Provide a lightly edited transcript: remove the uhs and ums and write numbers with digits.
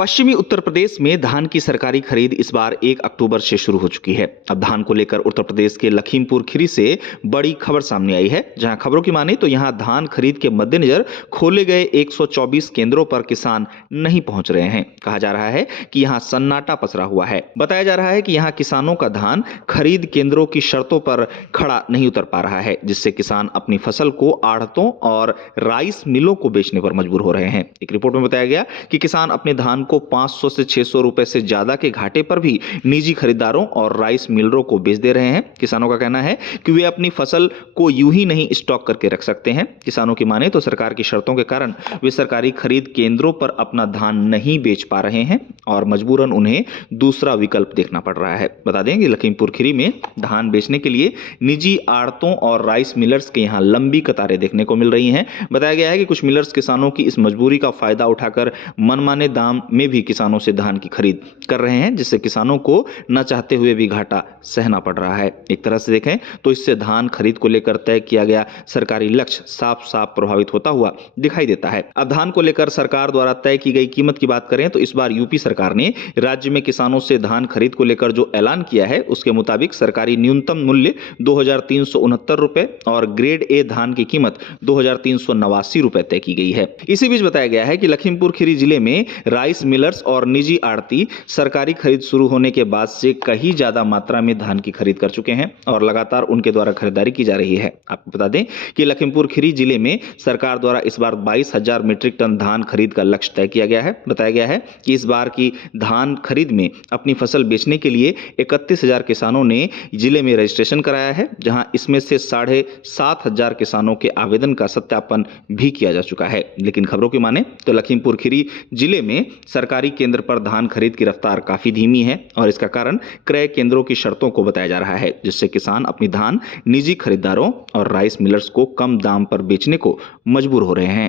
पश्चिमी उत्तर प्रदेश में धान की सरकारी खरीद इस बार 1 अक्टूबर से शुरू हो चुकी है। अब धान को लेकर उत्तर प्रदेश के लखीमपुर खीरी से बड़ी खबर सामने आई है, जहां खबरों की माने तो यहां धान खरीद के मद्देनजर खोले गए 124 केंद्रों पर किसान नहीं पहुंच रहे हैं। कहा जा रहा है कि यहां सन्नाटा पसरा हुआ है। बताया जा रहा है कि यहां किसानों का धान खरीद केंद्रों की शर्तों पर खड़ा नहीं उतर पा रहा है, जिससे किसान अपनी फसल को आढ़तों और राइस मिलों को बेचने पर मजबूर हो रहे हैं। एक रिपोर्ट में बताया गया कि किसान अपने धान को 500 से 600 रुपए से ज्यादा के घाटे पर भी निजी खरीदारों और राइस मिलरों को बेच दे रहे हैं। किसानों का कहना है कि वे अपनी फसल को यूं ही नहीं स्टॉक करके रख सकते हैं। किसानों की माने तो सरकार की शर्तों के कारण वे सरकारी खरीद केंद्रों पर अपना धान नहीं बेच पा रहे हैं और मजबूरन उन्हें दूसरा विकल्प देखना पड़ रहा है। बता दें कि लखीमपुर खीरी में धान बेचने के लिए निजी आड़तों और राइस मिलर्स के यहां लंबी कतारें देखने को मिल रही हैं। बताया गया है कि कुछ मिलर्स किसानों की इस मजबूरी का फायदा उठाकर मनमाने दाम में भी किसानों से धान की खरीद कर रहे हैं, जिससे किसानों को न चाहते हुए भी घाटा सहना पड़ रहा है। एक तरह से देखें तो इससे धान खरीद को लेकर तय किया गया सरकारी लक्ष्य साफ साफ प्रभावित होता हुआ दिखाई देता है। अब धान को लेकर सरकार द्वारा तय की गई कीमत की बात करें तो इस बार यूपी सरकार ने राज्य में किसानों से धान खरीद को लेकर जो ऐलान किया है उसके मुताबिक सरकारी न्यूनतम मूल्य 2369 रुपए और ग्रेड ए धान की कीमत 2389 रुपए तय की गई है। इसी बीच बताया गया है कि लखीमपुर खीरी जिले में राइस मिलर्स और निजी आड़ती सरकारी खरीद शुरू होने के बाद से कहीं ज्यादा मात्रा में धान की खरीद कर चुके हैं और लगातार उनके द्वारा खरीदारी की जा रही है। आपको बता दें कि लखीमपुर खीरी जिले में सरकार द्वारा इस बार 22,000 मीट्रिक टन धान खरीद का लक्ष्य तय किया गया है। बताया गया है कि इस बार की धान खरीद में अपनी फसल बेचने के लिए 31,000 किसानों ने जिले में रजिस्ट्रेशन कराया है, जहां इसमें से 7,500 किसानों के आवेदन का सत्यापन भी किया जा चुका है। लेकिन खबरों की माने तो लखीमपुर खीरी जिले में सरकारी केंद्र पर धान खरीद की रफ्तार काफी धीमी है और इसका कारण क्रय केंद्रों की शर्तों को बताया जा रहा है, जिससे किसान अपनी धान निजी खरीदारों और राइस मिलर्स को कम दाम पर बेचने को मजबूर हो रहे हैं।